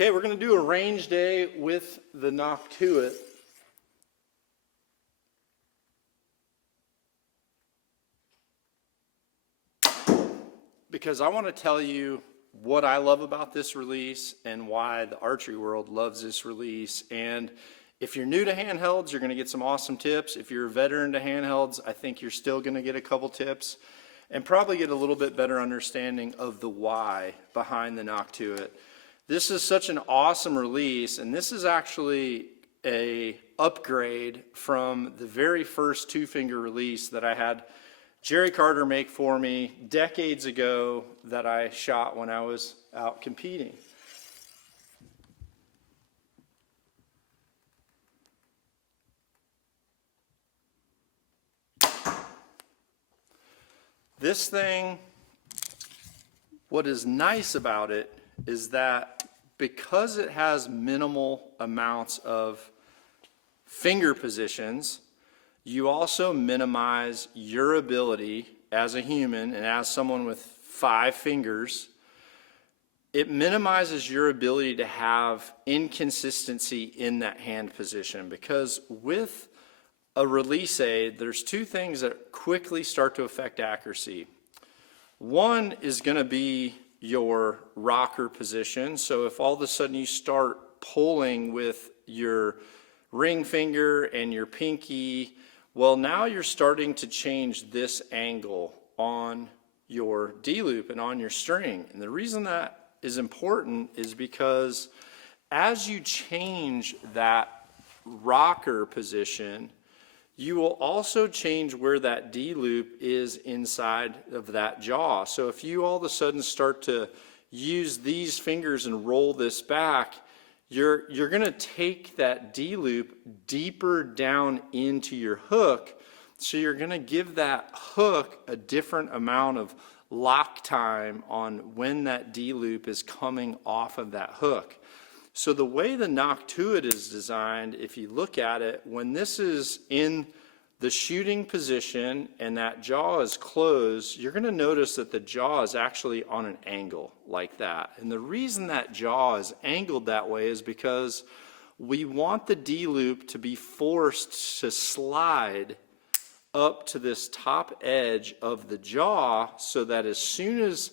Okay, we're going to do a range day with the NOCK2IT. Because I want to tell you what I love about this release and why the archery world loves this release. And if you're new to handhelds, you're going to get some awesome tips. If you're a veteran to handhelds, I think you're still going to get a couple tips and probably get a little bit better understanding of the why behind the NOCK2IT. This is such an awesome release, and this is actually a upgrade from the very first two-finger release that I had Jerry Carter make for me decades ago that I shot when I was out competing. This thing, what is nice about it is that because it has minimal amounts of finger positions, you also minimize your ability as a human and as someone with 5 fingers. It minimizes your ability to have inconsistency in that hand position, because with a release aid, there's 2 things that quickly start to affect accuracy. One is going to be your rocker position. So if all of a sudden you start pulling with your ring finger and your pinky, well, now you're starting to change this angle on your D-loop and on your string. And the reason that is important is because as you change that rocker position, you will also change where that D-loop is inside of that jaw. So if you all of a sudden start to use these fingers and roll this back, you're going to take that D-loop deeper down into your hook. So you're going to give that hook a different amount of lock time on when that D-loop is coming off of that hook. So the way the NOCK2IT is designed, if you look at it, when this is in the shooting position and that jaw is closed, you're going to notice that the jaw is actually on an angle like that. And the reason that jaw is angled that way is because we want the D-loop to be forced to slide up to this top edge of the jaw, so that as soon as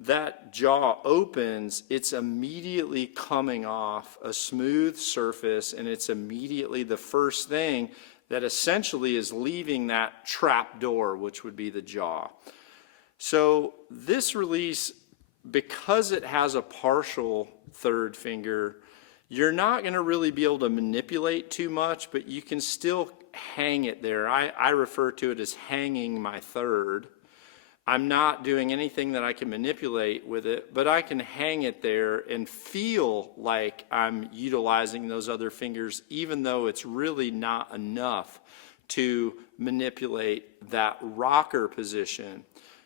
that jaw opens, it's immediately coming off a smooth surface, and it's immediately the first thing that essentially is leaving that trap door, which would be the jaw. So this release, because it has a partial third finger, you're not going to really be able to manipulate too much, but you can still hang it there. I refer to it as hanging my third. I'm not doing anything that I can manipulate with it, but I can hang it there and feel like I'm utilizing those other fingers, even though it's really not enough to manipulate that rocker position.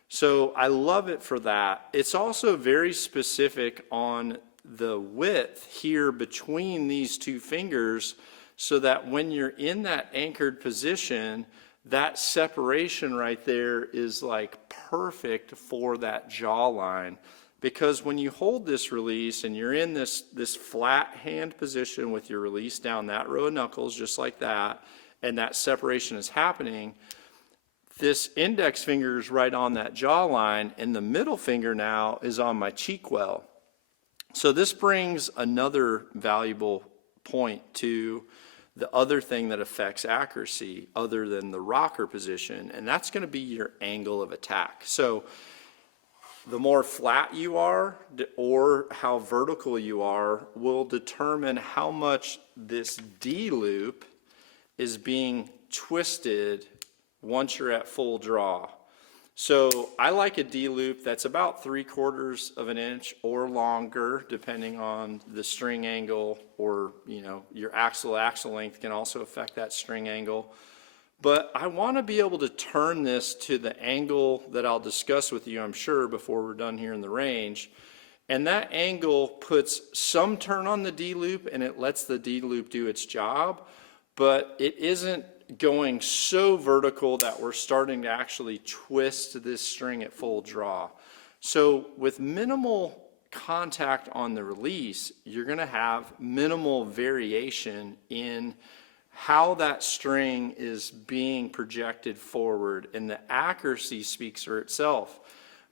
So I love it for that. It's also very specific on the width here between these 2 fingers, so that when you're in that anchored position, that separation right there is like perfect for that jawline. Because when you hold this release and you're in this flat hand position with your release down that row of knuckles, just like that, and that separation is happening, this index finger is right on that jawline, and the middle finger now is on my cheek well. So this brings another valuable point to the other thing that affects accuracy other than the rocker position, and that's going to be your angle of attack. So the more flat you are or how vertical you are will determine how much this D-loop is being twisted once you're at full draw. So I like a D-loop that's about 3/4 of an inch or longer, depending on the string angle, or your axle length can also affect that string angle. But I want to be able to turn this to the angle that I'll discuss with you, I'm sure, before we're done here in the range. And that angle puts some turn on the D-loop, and it lets the D-loop do its job, but it isn't going so vertical that we're starting to actually twist this string at full draw. So with minimal contact on the release, you're going to have minimal variation in how that string is being projected forward, and the accuracy speaks for itself.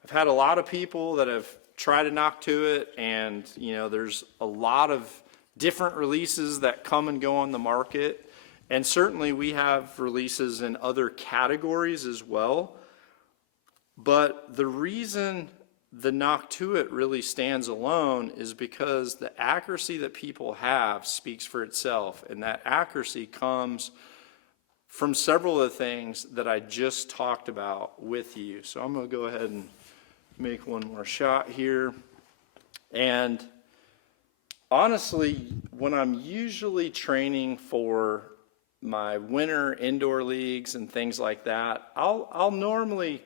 I've had a lot of people that have tried to NOCK2IT, and there's a lot of different releases that come and go on the market, and certainly we have releases in other categories as well. But the reason the NOCK2IT really stands alone is because the accuracy that people have speaks for itself, and that accuracy comes from several of the things that I just talked about with you. So I'm going to go ahead and make one more shot here. And honestly, when I'm usually training for my winter indoor leagues and things like that, I'll normally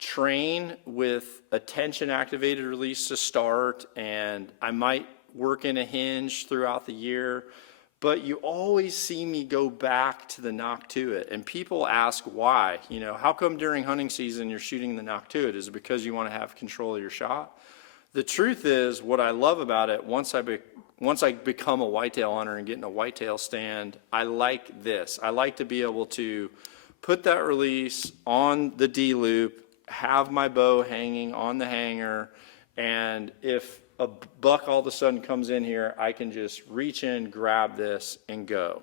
train with a tension activated release to start, and I might work in a hinge throughout the year, but you always see me go back to the NOCK2IT, and people ask why. How come during hunting season you're shooting the NOCK2IT? Is it because you want to have control of your shot? The truth is, what I love about it, once I become a whitetail hunter and get in a whitetail stand, I like this. I like to be able to put that release on the D loop, have my bow hanging on the hanger, and if a buck all of a sudden comes in here, I can just reach in, grab this, and go.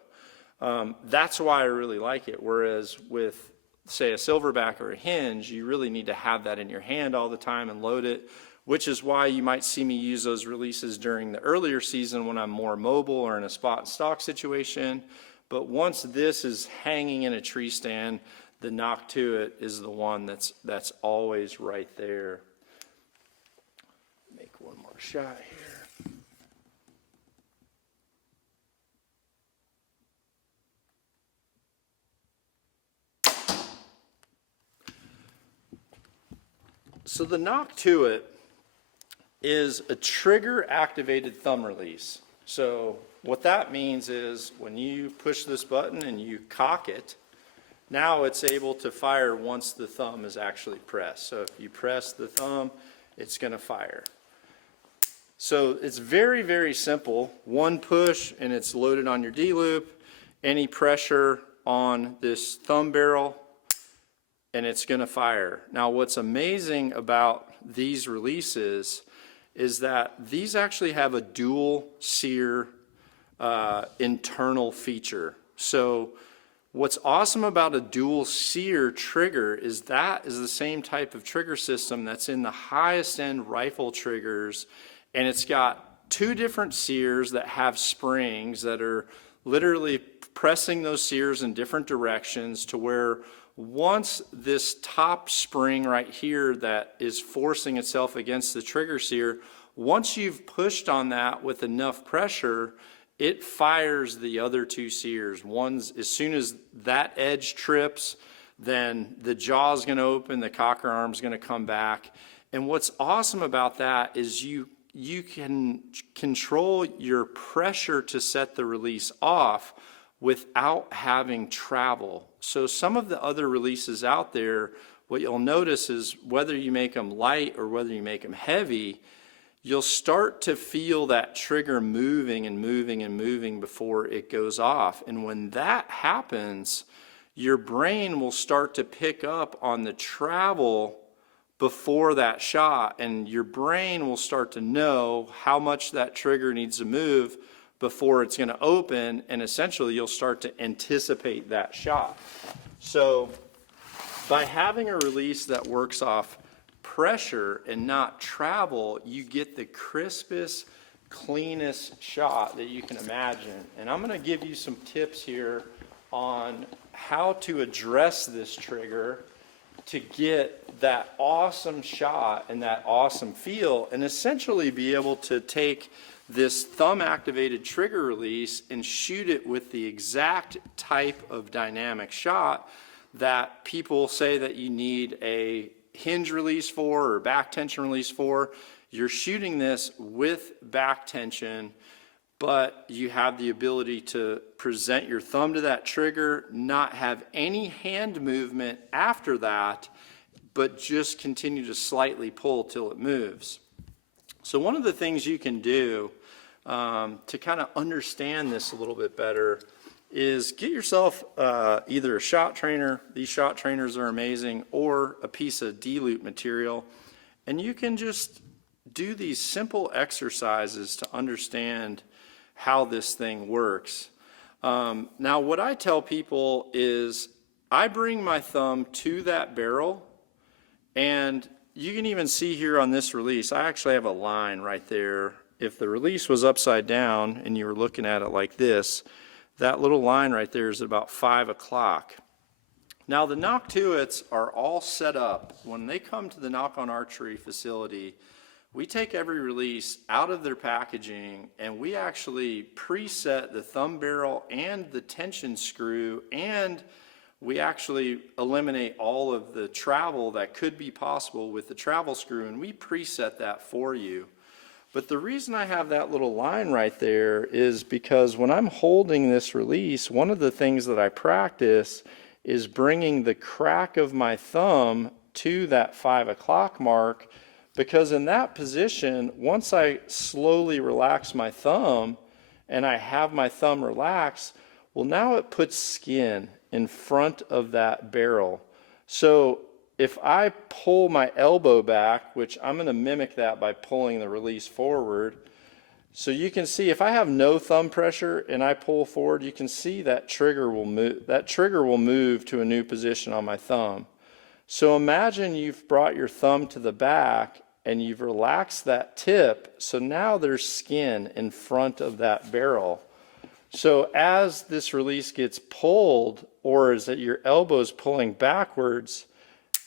That's why I really like it. Whereas with, say, a silverback or a hinge, you really need to have that in your hand all the time and load it, which is why you might see me use those releases during the earlier season when I'm more mobile or in a spot and stock situation. But once this is hanging in a tree stand, the NOCK2IT is the one that's always right there. Make one more shot here. So the NOCK2IT is a trigger activated thumb release. So what that means is when you push this button and you cock it, now it's able to fire once the thumb is actually pressed. So if you press the thumb, it's going to fire. So it's very, very simple. One push and it's loaded on your D-loop. Any pressure on this thumb barrel and it's going to fire. Now what's amazing about these releases is that these actually have a dual sear internal feature. So what's awesome about a dual sear trigger is that is the same type of trigger system that's in the highest end rifle triggers, and it's got two different sears that have springs that are literally pressing those sears in different directions, to where once this top spring right here that is forcing itself against the trigger sear, once you've pushed on that with enough pressure, it fires the other two sears. One's, as soon as that edge trips, then the jaw's going to open, the cocker arm's going to come back. And what's awesome about that is you can control your pressure to set the release off without having travel. So some of the other releases out there, what you'll notice is whether you make them light or whether you make them heavy, you'll start to feel that trigger moving and moving and moving before it goes off. And when that happens, your brain will start to pick up on the travel before that shot, and your brain will start to know how much that trigger needs to move before it's going to open, and essentially you'll start to anticipate that shot. So by having a release that works off pressure and not travel, you get the crispest, cleanest shot that you can imagine. And I'm going to give you some tips here on how to address this trigger to get that awesome shot and that awesome feel, and essentially be able to take this thumb activated trigger release and shoot it with the exact type of dynamic shot that people say that you need a hinge release for or back tension release for. You're shooting this with back tension, but you have the ability to present your thumb to that trigger, not have any hand movement after that, but just continue to slightly pull till it moves. So one of the things you can do to kind of understand this a little bit better is get yourself either a shot trainer, these shot trainers are amazing, or a piece of D-loop material, and you can just do these simple exercises to understand how this thing works. Now what I tell people is I bring my thumb to that barrel, and you can even see here on this release, I actually have a line right there. If the release was upside down and you were looking at it like this, that little line right there is about 5 o'clock. Now the NOCK2ITs are all set up. When they come to the Nock on Archery facility, we take every release out of their packaging and we actually preset the thumb barrel and the tension screw, and we actually eliminate all of the travel that could be possible with the travel screw, and we preset that for you. But the reason I have that little line right there is because when I'm holding this release, one of the things that I practice is bringing the crack of my thumb to that 5 o'clock mark, because in that position, once I slowly relax my thumb and I have my thumb relax, well, now it puts skin in front of that barrel. So if I pull my elbow back, which I'm going to mimic that by pulling the release forward, so you can see if I have no thumb pressure and I pull forward, you can see that trigger will move. That trigger will move to a new position on my thumb. So imagine you've brought your thumb to the back and you've relaxed that tip, so now there's skin in front of that barrel. So as this release gets pulled, or as your elbow's pulling backwards,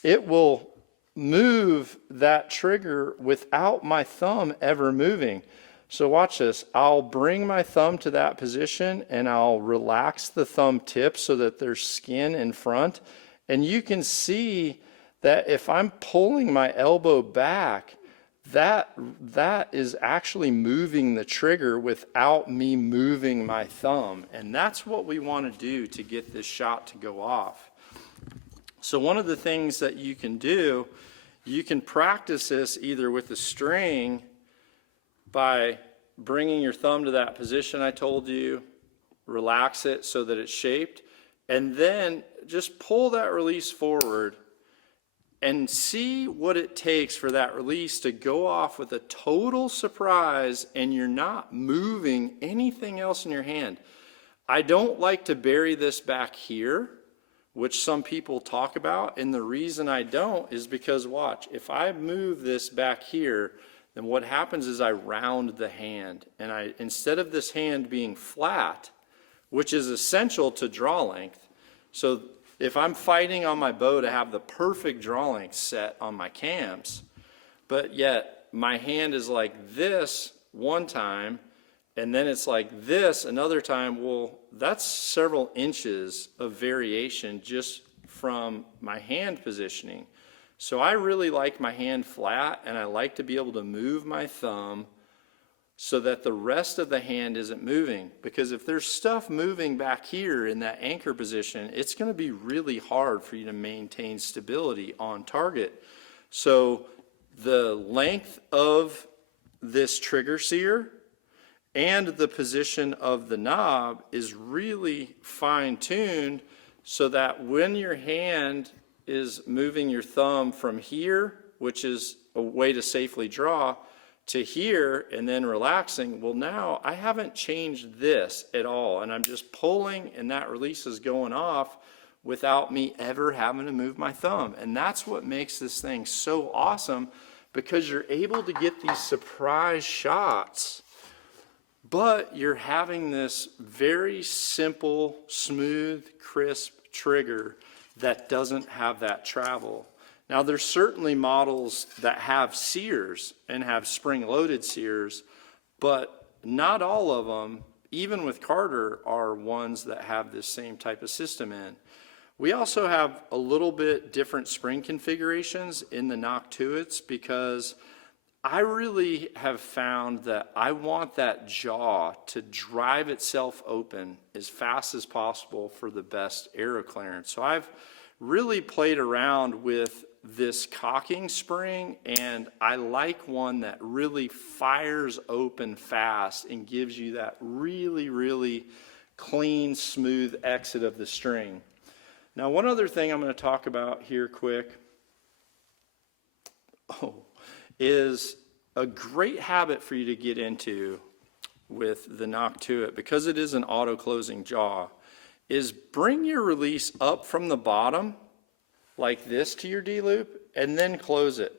it will move that trigger without my thumb ever moving. So watch this. I'll bring my thumb to that position and I'll relax the thumb tip so that there's skin in front. And you can see that if I'm pulling my elbow back, that is actually moving the trigger without me moving my thumb. And that's what we want to do to get this shot to go off. So one of the things that you can do, you can practice this either with a string by bringing your thumb to that position I told you, relax it so that it's shaped, and then just pull that release forward and see what it takes for that release to go off with a total surprise and you're not moving anything else in your hand. I don't like to bury this back here, which some people talk about, and the reason I don't is because watch, if I move this back here, then what happens is I round the hand, and instead of this hand being flat, which is essential to draw length, so if I'm fighting on my bow to have the perfect draw length set on my cams, but yet my hand is like this one time, and then it's like this another time, well, that's several inches of variation just from my hand positioning. So I really like my hand flat, and I like to be able to move my thumb so that the rest of the hand isn't moving. Because if there's stuff moving back here in that anchor position, it's going to be really hard for you to maintain stability on target. So the length of this trigger sear and the position of the knob is really fine-tuned so that when your hand is moving your thumb from here, which is a way to safely draw, to here and then relaxing, well, now I haven't changed this at all, and I'm just pulling and that release is going off without me ever having to move my thumb. And that's what makes this thing so awesome, because you're able to get these surprise shots, but you're having this very simple, smooth, crisp trigger that doesn't have that travel. Now there's certainly models that have sears and have spring-loaded sears, but not all of them, even with Carter, are ones that have this same type of system in. We also have a little bit different spring configurations in the NOCK2ITs, because I really have found that I want that jaw to drive itself open as fast as possible for the best aero clearance. So I've really played around with this cocking spring, and I like one that really fires open fast and gives you that really, really clean, smooth exit of the string. Now, one other thing I'm going to talk about here quick is a great habit for you to get into with the NOCK2IT, because it is an auto-closing jaw, is bring your release up from the bottom like this to your D-loop and then close it.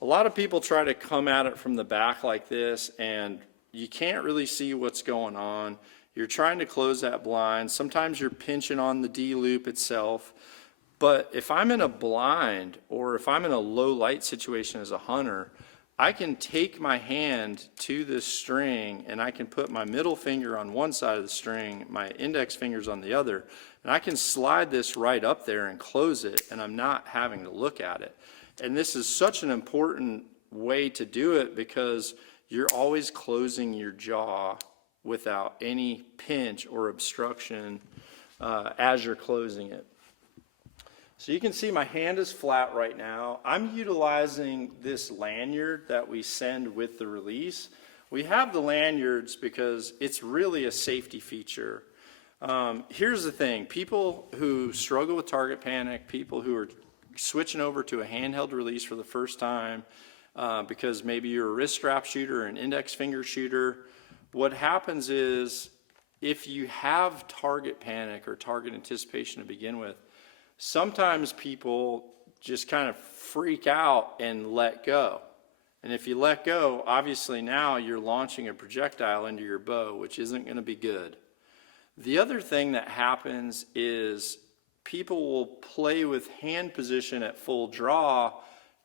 A lot of people try to come at it from the back like this, and you can't really see what's going on. You're trying to close that blind. Sometimes you're pinching on the D-loop itself. But if I'm in a blind or if I'm in a low light situation as a hunter, I can take my hand to this string and I can put my middle finger on one side of the string, my index fingers on the other, and I can slide this right up there and close it, and I'm not having to look at it. And this is such an important way to do it because you're always closing your jaw without any pinch or obstruction as you're closing it. So you can see my hand is flat right now. I'm utilizing this lanyard that we send with the release. We have the lanyards because it's really a safety feature. Here's the thing, people who struggle with target panic, people who are switching over to a handheld release for the first time because maybe you're a wrist strap shooter or an index finger shooter, what happens is if you have target panic or target anticipation to begin with, sometimes people just kind of freak out and let go. And if you let go, obviously now you're launching a projectile into your bow, which isn't going to be good. The other thing that happens is people will play with hand position at full draw,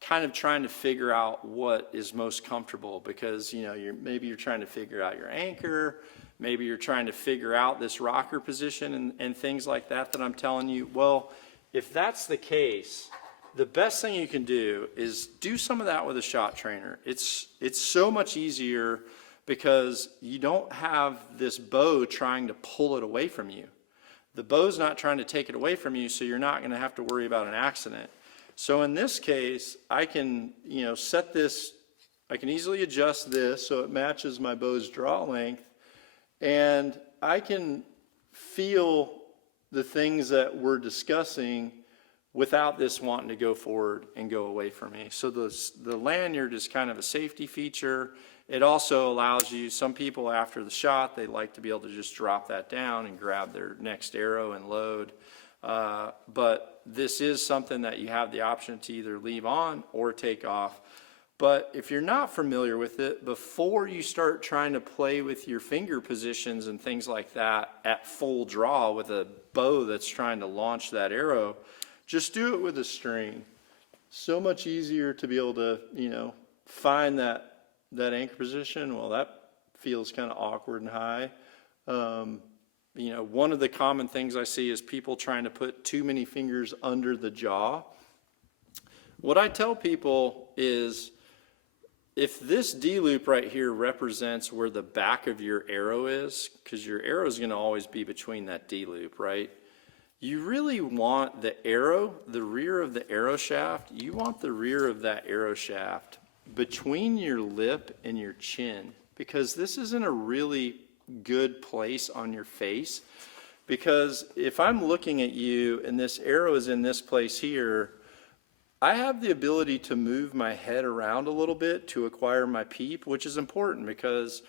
kind of trying to figure out what is most comfortable, because maybe you're trying to figure out your anchor, maybe you're trying to figure out this rocker position and things like that I'm telling you. Well, if that's the case, the best thing you can do is do some of that with a shot trainer. It's so much easier because you don't have this bow trying to pull it away from you. The bow's not trying to take it away from you, so you're not going to have to worry about an accident. So in this case, I can set this, I can easily adjust this so it matches my bow's draw length, and I can feel the things that we're discussing without this wanting to go forward and go away from me. So the lanyard is kind of a safety feature. It also allows you, some people after the shot, they like to be able to just drop that down and grab their next arrow and load. But this is something that you have the option to either leave on or take off. But if you're not familiar with it, before you start trying to play with your finger positions and things like that at full draw with a bow that's trying to launch that arrow, just do it with a string. So much easier to be able to, find that anchor position. Well, that feels kind of awkward and high. One of the common things I see is people trying to put too many fingers under the jaw. What I tell people is, if this D-loop right here represents where the back of your arrow is, because your arrow is going to always be between that D-loop, right? You really want the arrow, the rear of the arrow shaft, you want the rear of that arrow shaft between your lip and your chin, because this isn't a really good place on your face. Because if I'm looking at you and this arrow is in this place here, I have the ability to move my head around a little bit to acquire my peep, which is important because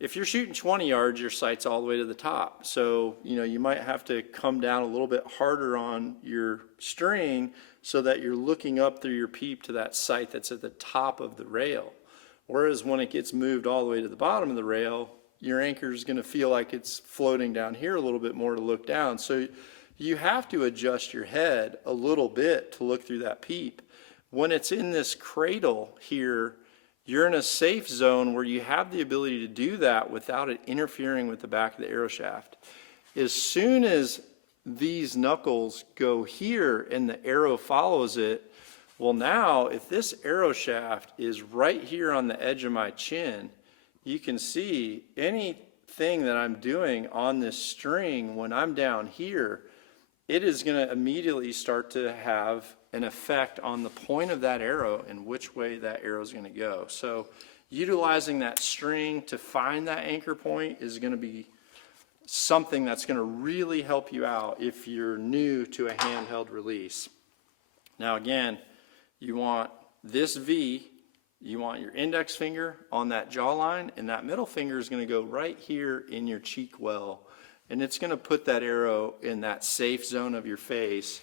if you're shooting 20 yards, your sight's all the way to the top. So, you might have to come down a little bit harder on your string so that you're looking up through your peep to that sight that's at the top of the rail. Whereas when it gets moved all the way to the bottom of the rail, your anchor is going to feel like it's floating down here a little bit more to look down. So you have to adjust your head a little bit to look through that peep. When it's in this cradle here, you're in a safe zone where you have the ability to do that without it interfering with the back of the arrow shaft. As soon as these knuckles go here and the arrow follows it, well, now if this arrow shaft is right here on the edge of my chin, you can see anything that I'm doing on this string when I'm down here, it is going to immediately start to have an effect on the point of that arrow and which way that arrow is going to go. So utilizing that string to find that anchor point is going to be something that's going to really help you out if you're new to a handheld release. Now again, you want this V, you want your index finger on that jawline, and that middle finger is going to go right here in your cheek well, and it's going to put that arrow in that safe zone of your face,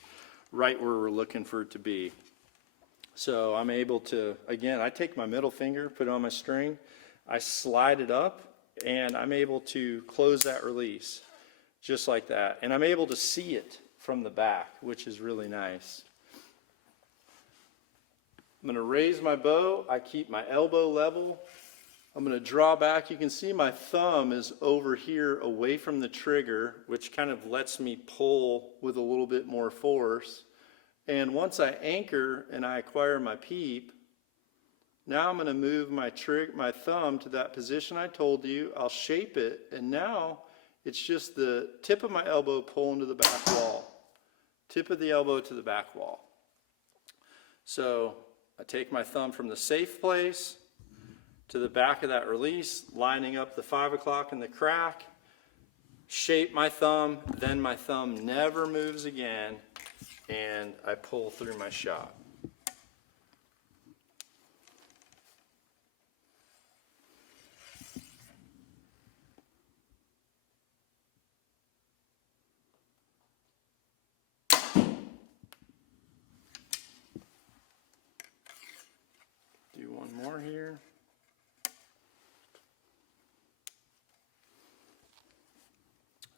right where we're looking for it to be. So I'm able to, again, I take my middle finger, put it on my string, I slide it up, and I'm able to close that release just like that. And I'm able to see it from the back, which is really nice. I'm going to raise my bow. I keep my elbow level. I'm going to draw back. You can see my thumb is over here away from the trigger, which kind of lets me pull with a little bit more force. And once I anchor and I acquire my peep, now I'm going to move my thumb to that position I told you. I'll shape it, and now it's just the tip of my elbow pulling to the back wall. Tip of the elbow to the back wall. So I take my thumb from the safe place to the back of that release, lining up the 5 o'clock and the crack, shape my thumb, then my thumb never moves again, and I pull through my shot. Do one more here.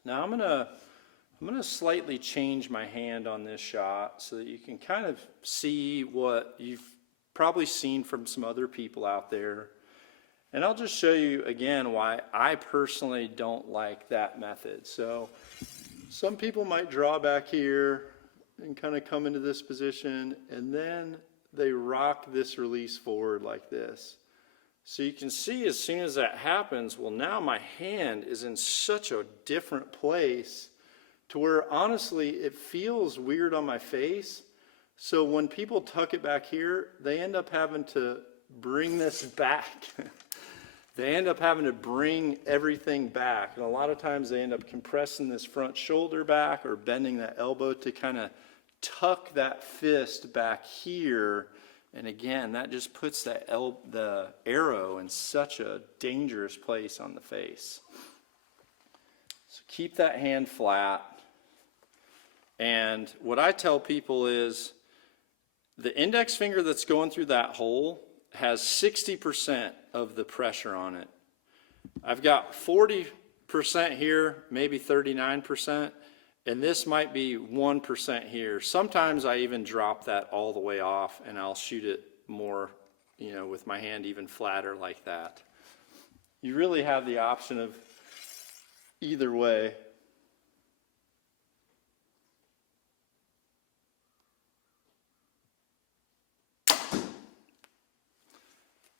Now I'm gonna slightly change my hand on this shot so that you can kind of see what you've probably seen from some other people out there. And I'll just show you again why I personally don't like that method. So some people might draw back here and kind of come into this position, and then they rock this release forward like this. So you can see as soon as that happens, well, now my hand is in such a different place to where honestly it feels weird on my face. So when people tuck it back here, they end up having to bring this back. They end up having to bring everything back. And a lot of times they end up compressing this front shoulder back or bending that elbow to kind of tuck that fist back here. And again, that just puts the arrow in such a dangerous place on the face. So keep that hand flat. And what I tell people is the index finger that's going through that hole has 60% of the pressure on it. I've got 40% here, maybe 39%. And this might be 1% here. Sometimes I even drop that all the way off and I'll shoot it more, with my hand even flatter like that. You really have the option of either way.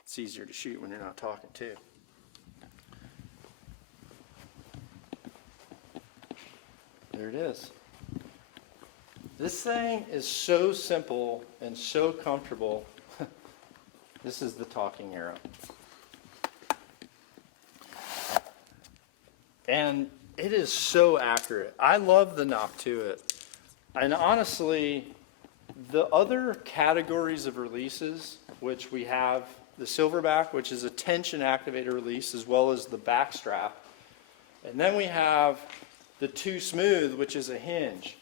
It's easier to shoot when you're not talking too. There it is. This thing is so simple and so comfortable. This is the talking arrow. And it is so accurate. I love the NOCK2IT. And honestly, the other categories of releases, which we have the silverback, which is a tension activator release, as well as the back strap. And then we have the too smooth, which is a hinge.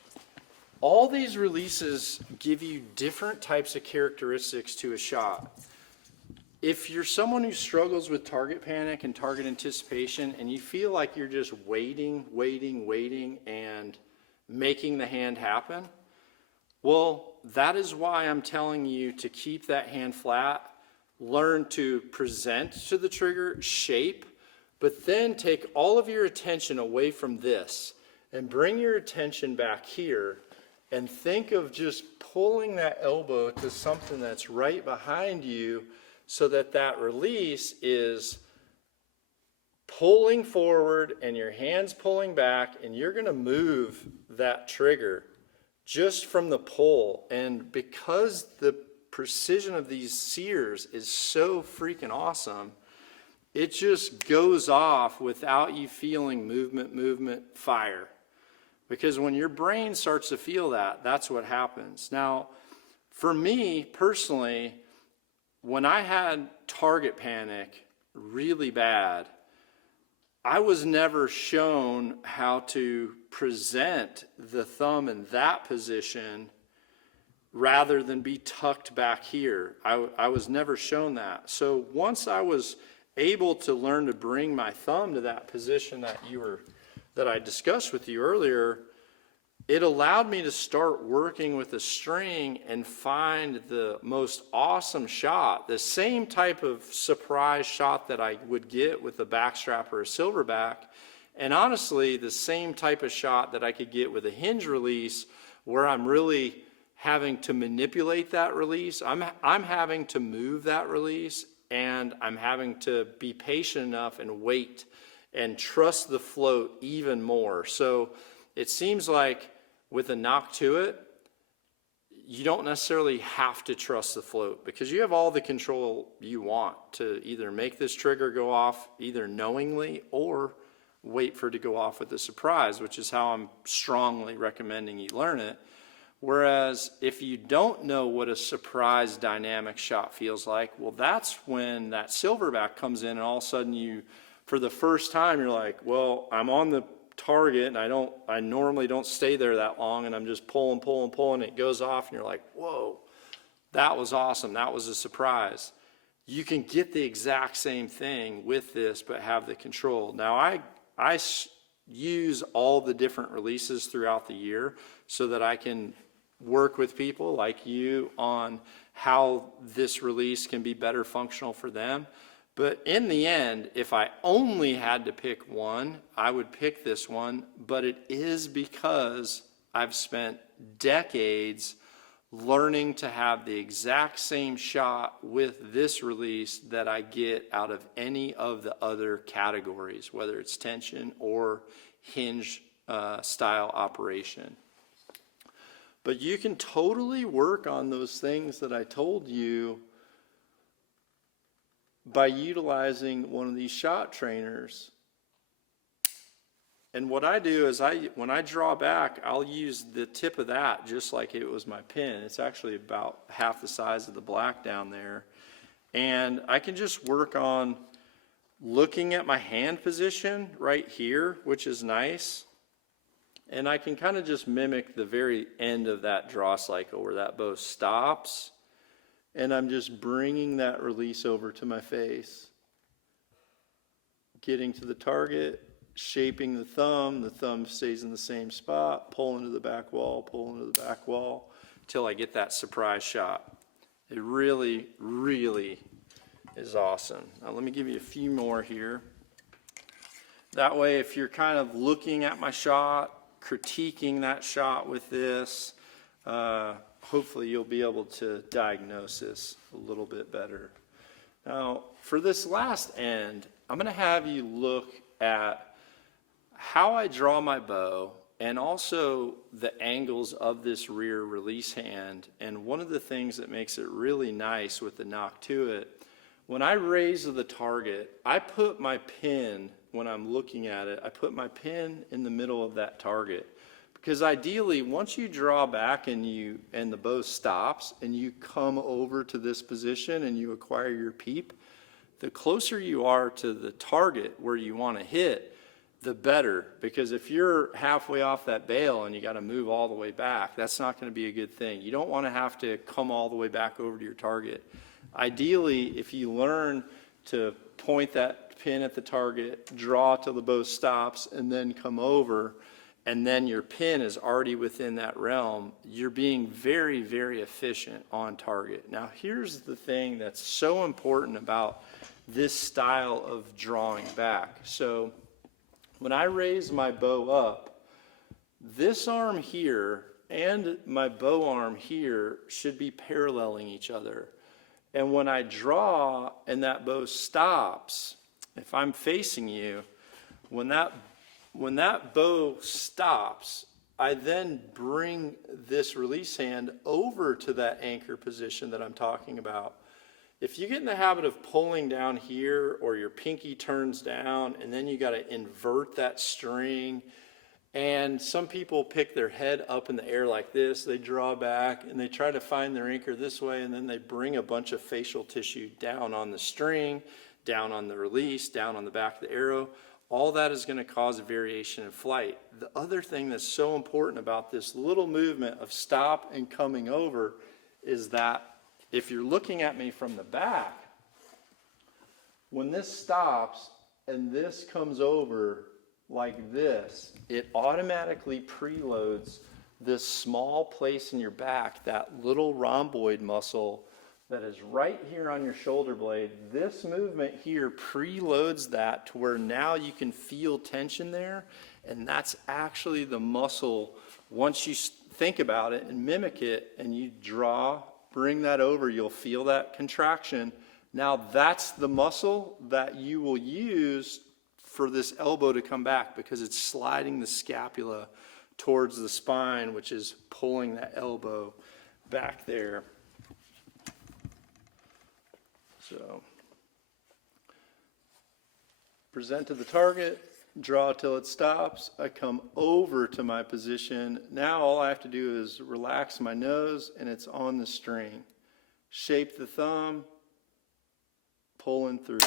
All these releases give you different types of characteristics to a shot. If you're someone who struggles with target panic and target anticipation, and you feel like you're just waiting, and making the hand happen, well, that is why I'm telling you to keep that hand flat, learn to present to the trigger, shape, but then take all of your attention away from this and bring your attention back here and think of just pulling that elbow to something that's right behind you so that that release is pulling forward and your hand's pulling back, and you're going to move that trigger just from the pull. And because the precision of these sears is so freaking awesome, it just goes off without you feeling movement, fire. Because when your brain starts to feel that, that's what happens. Now, for me personally, when I had target panic really bad, I was never shown how to present the thumb in that position rather than be tucked back here. I was never shown that. So once I was able to learn to bring my thumb to that position that I discussed with you earlier, it allowed me to start working with a string and find the most awesome shot, the same type of surprise shot that I would get with a backstrap or a silverback, and honestly, the same type of shot that I could get with a hinge release, where I'm really having to manipulate that release. I'm having to move that release, and I'm having to be patient enough and wait and trust the float even more. So it seems like with a NOCK2IT, you don't necessarily have to trust the float, because you have all the control you want to either make this trigger go off either knowingly or wait for it to go off with a surprise, which is how I'm strongly recommending you learn it. Whereas if you don't know what a surprise dynamic shot feels like, well, that's when that silverback comes in, and all of a sudden you, for the first time, you're like, well, I'm on the target and I normally don't stay there that long, and I'm just pulling, and it goes off, and you're like, whoa, that was awesome. That was a surprise. You can get the exact same thing with this, but have the control. Now, I use all the different releases throughout the year so that I can work with people like you on how this release can be better functional for them. But in the end, if I only had to pick one, I would pick this one. But it is because I've spent decades learning to have the exact same shot with this release that I get out of any of the other categories, whether it's tension or hinge style operation. But you can totally work on those things that I told you by utilizing one of these shot trainers. And what I do is when I draw back, I'll use the tip of that just like it was my pin. It's actually about half the size of the black down there. And I can just work on looking at my hand position right here, which is nice. And I can kind of just mimic the very end of that draw cycle where that bow stops, and I'm just bringing that release over to my face. Getting to the target, shaping the thumb stays in the same spot, pulling to the back wall, till I get that surprise shot. It really, really is awesome. Now let me give you a few more here. That way, if you're kind of looking at my shot, critiquing that shot with this, hopefully you'll be able to diagnose this a little bit better. Now, for this last end, I'm going to have you look at how I draw my bow and also the angles of this rear release hand. And one of the things that makes it really nice with the NOCK2IT, when I raise the target, I put my pin, when I'm looking at it, I put my pin in the middle of that target. Because ideally, once you draw back and the bow stops and you come over to this position and you acquire your peep, the closer you are to the target where you want to hit, the better. Because if you're halfway off that bail and you got to move all the way back, that's not going to be a good thing. You don't want to have to come all the way back over to your target. Ideally, if you learn to point that pin at the target, draw till the bow stops, and then come over, and then your pin is already within that realm, you're being very, very efficient on target. Now, here's the thing that's so important about this style of drawing back. So when I raise my bow up, this arm here and my bow arm here should be paralleling each other. And when I draw and that bow stops, if I'm facing you, when that bow stops, I then bring this release hand over to that anchor position that I'm talking about. If you get in the habit of pulling down here, or your pinky turns down and then you got to invert that string, and some people pick their head up in the air like this, they draw back and they try to find their anchor this way, and then they bring a bunch of facial tissue down on the string, down on the release, down on the back of the arrow. All that is going to cause a variation in flight. The other thing that's so important about this little movement of stop and coming over is that if you're looking at me from the back, when this stops and this comes over like this, it automatically preloads this small place in your back, that little rhomboid muscle that is right here on your shoulder blade. This movement here preloads that to where now you can feel tension there, and that's actually the muscle. Once you think about it and mimic it and you draw, bring that over, you'll feel that contraction. Now that's the muscle that you will use for this elbow to come back, because it's sliding the scapula towards the spine, which is pulling that elbow back there. So present to the target, draw till it stops. I come over to my position. Now all I have to do is relax my nose and it's on the string. Shape the thumb, pulling through,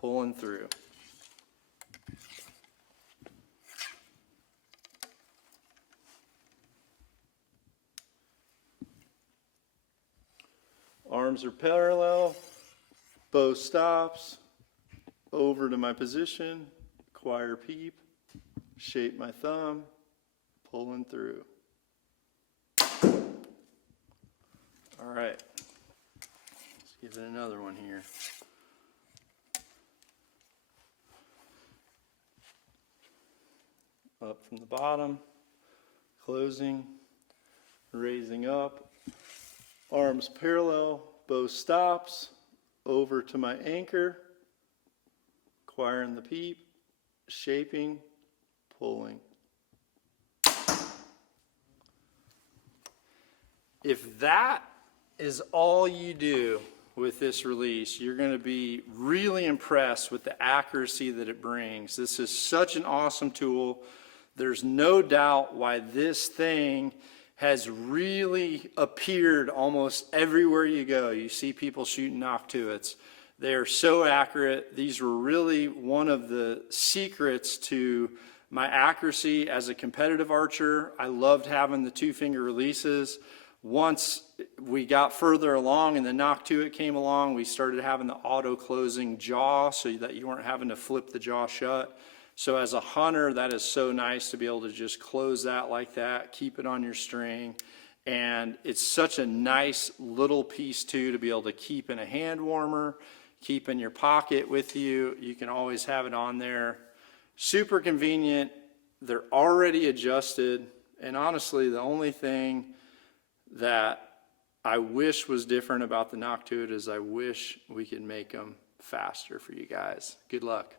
pulling through. Arms are parallel, bow stops, over to my position, acquire peep, shape my thumb, pulling through. All right, let's give it another one here. Up from the bottom, closing, raising up, arms parallel, bow stops, over to my anchor, acquiring the peep, shaping, pulling. If that is all you do with this release, you're going to be really impressed with the accuracy that it brings. This is such an awesome tool. There's no doubt why this thing has really appeared almost everywhere you go. You see people shooting NOCK2ITs. They are so accurate. These were really one of the secrets to my accuracy as a competitive archer. I loved having the two-finger releases. Once we got further along and the NOCK2IT came along, we started having the auto-closing jaw so that you weren't having to flip the jaw shut. So as a hunter, that is so nice to be able to just close that like that, keep it on your string. And it's such a nice little piece too to be able to keep in a hand warmer, keep in your pocket with you. You can always have it on there. Super convenient. They're already adjusted. And honestly, the only thing that I wish was different about the NOCK2IT is I wish we could make them faster for you guys. Good luck.